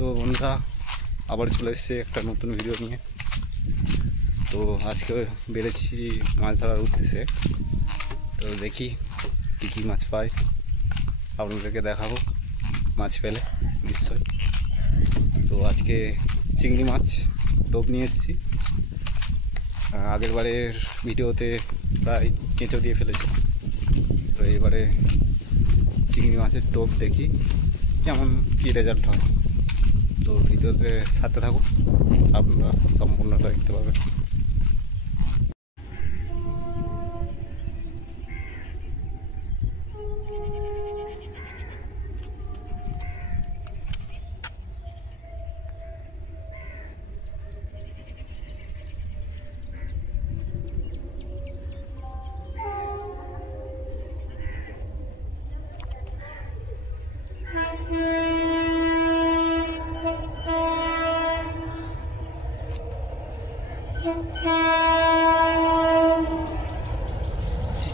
তো বন্ধুরা আবার চলে এসেছে একটা নতুন ভিডিও নিয়ে। তো আজকে বেড়েছি মাছ ধরার উদ্দেশ্যে। তো দেখি কী কী মাছ পাই, আপনাদেরকে দেখাবো মাছ পেলে নিশ্চয়। তো আজকে চিংড়ি মাছ টোপ নিয়ে এসেছি। আগের বারের ভিডিওতে প্রায় কেঁচো দিয়ে ফেলেছি, তো এবারে চিংড়ি মাছের টোপ দেখি কেমন কী রেজাল্ট হয়। তো ভিডিওতে সাথে থাকুন, আপনারা সম্পূর্ণটা দেখতে পাবেন।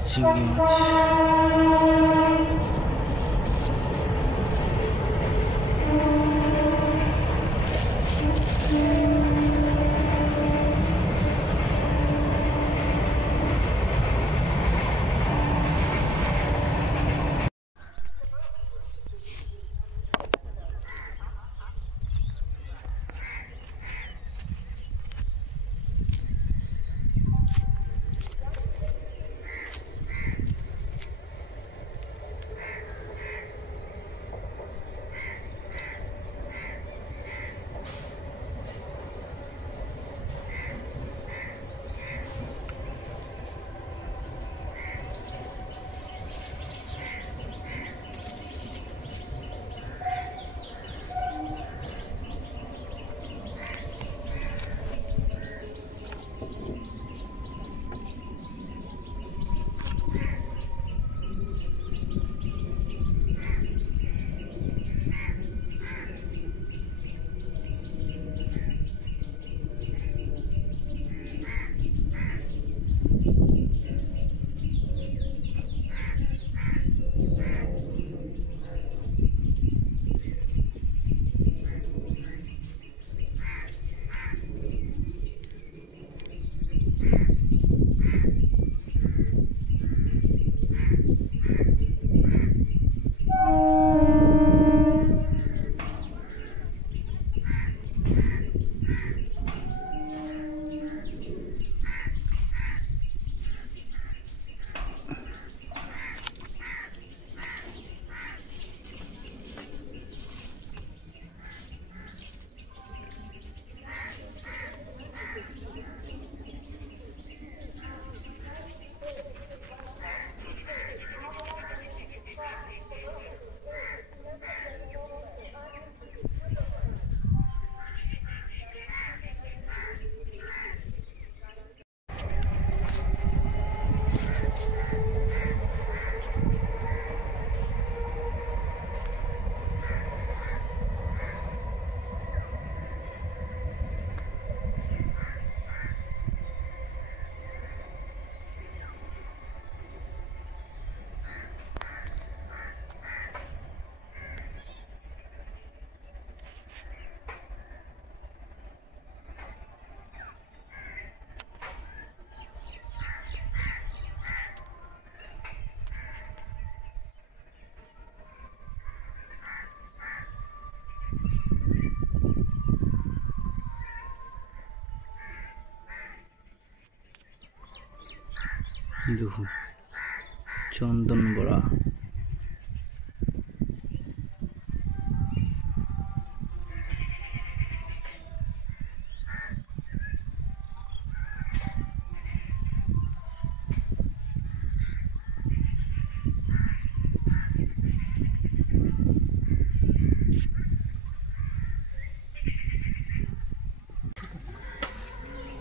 চিংড়ি মাছ দেখুন, চন্দন বড়া।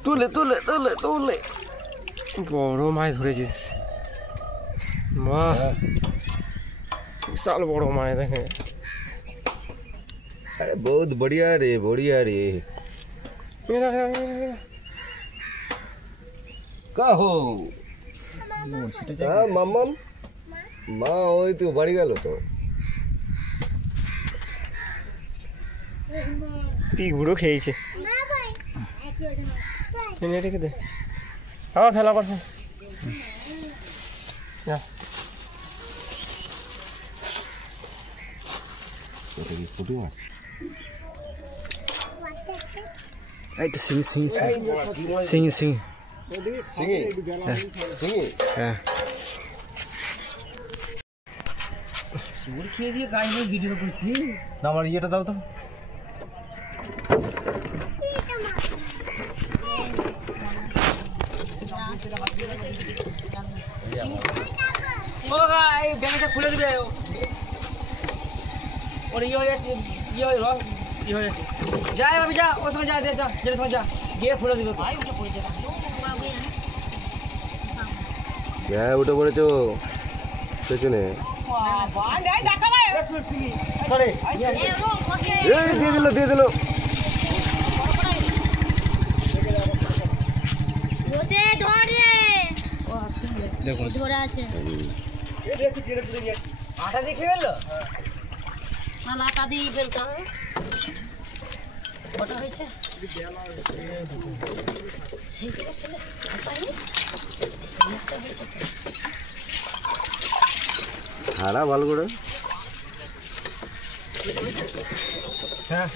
তুলে তুলে তুলে তুলে বড় মাছ ধরেছিস, বাহ বিশাল বড় মাছ দেখে। अरे बहुत बढ़िया रे, बढ़िया रे। का हो মাম্মাম? মা ওই তো বাড়ি গেল তো। তুই গুঁড়ো খেয়েছে রেখে দে আবার ফেলা করছে এই তো সিং সিং সিং সিং হ্যাঁ খেয়ে দিয়ে কাজ নিয়ে ভিডিও করছি আমার ইয়েটা দাও তো এই ব্যাংকটা খুলে দিবে ওর ইয়ে হয়ে যাচ্ছে ইয়ে হয়ে রস ইয়ে হয়ে যাচ্ছে যাই আমি যা ওর সঙ্গে যা দে যা যেটা সঙ্গে যা গিয়ে খুলে দিবে হ্যাঁ উঠে পড়েছো পেছনে দিয়ে দিল দেখুন আটা দিয়ে খেয়ে ফেললো আটা দিয়ে ফেলতে হবে ওটা হয়েছে সেই থেকে ফেলে হারা ভালো করে হ্যাঁ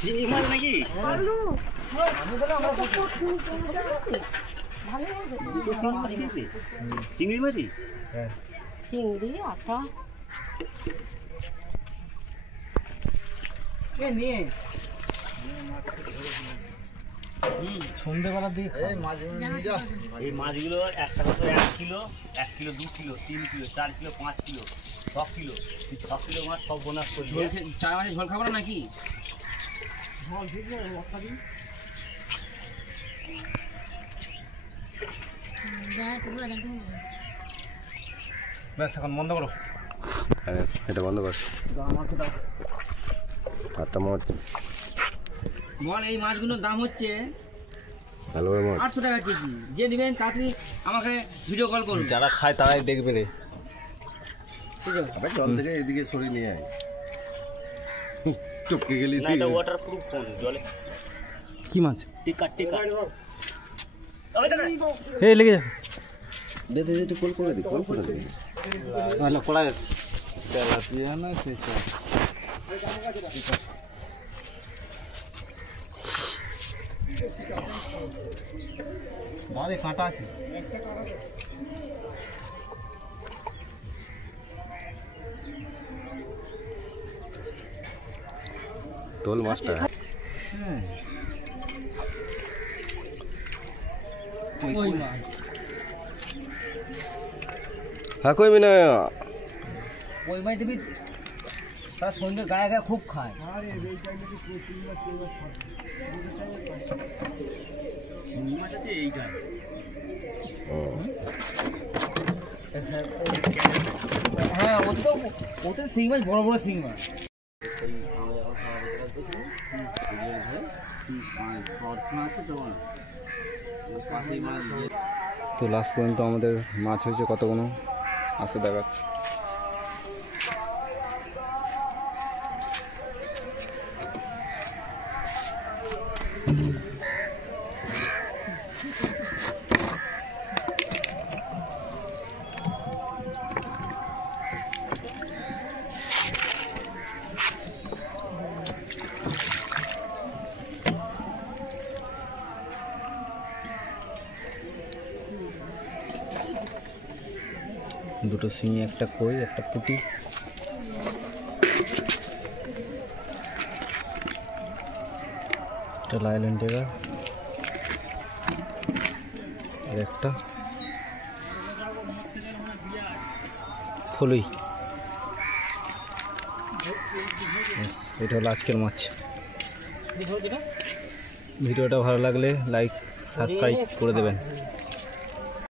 চিংড়ি মাছ নাকি চিংড়ি মাছই চিংড়ি আটা নিয়ে সন্ধ্যেবেলার দিকে এই মাছগুলো একটা কত 1 kilo 2 kilo 3 kilo 4 kilo 5 kilo 6 kilo 6 kilo মাছ সব বোনাস করলি চার মাঝে ঝোল খাবো নাকি ঝোল ঠিক না একটা দিন ব্যাস এখন বন্ধ করো এটা বন্ধ কর আমাকে দাও মাছ বল এই মাছগুলোর দাম হচ্ছে ভালো করে মাছ 800 টাকা কেজি যে নেবেন তাড়াতাড়ি আমাকে ভিডিও কল করুন যারা খায় তারাই দেখবে রে ঠিক আছে আবার জল থেকে এদিকে সরিয়ে নিয়ে আয় টপকে গেলি না এটা ওয়াটারপ্রুফ ফোন জলে কি মাছ টিকা এই লেগে যাবে দে দে একটু কল করে দে ভালো কড়াই আছে দাঁড়ে কাঁটা আছে তোল মাছটা ওই মাছ হ্যাঁ কইবি না ওই মাছ দিবি তার সন্ধ্যে গায়ে গায়ে খুব খায় চিংড়ি মাছ আছে এই গায়ে হ্যাঁ ওতে শিং মাছ বড় বড় শিং মাছ তো লাস্ট পর্যন্ত আমাদের মাছ হয়েছে কতগুলো আসতে দেখাচ্ছে দুটো শিঙি একটা কই একটা পুঁটি একটা লাইল্যান্ড টেগার আর একটা ফলুই এটা হলো আজকের মাছ ভিডিওটা ভালো লাগলে লাইক সাবস্ক্রাইব করে দেবেন।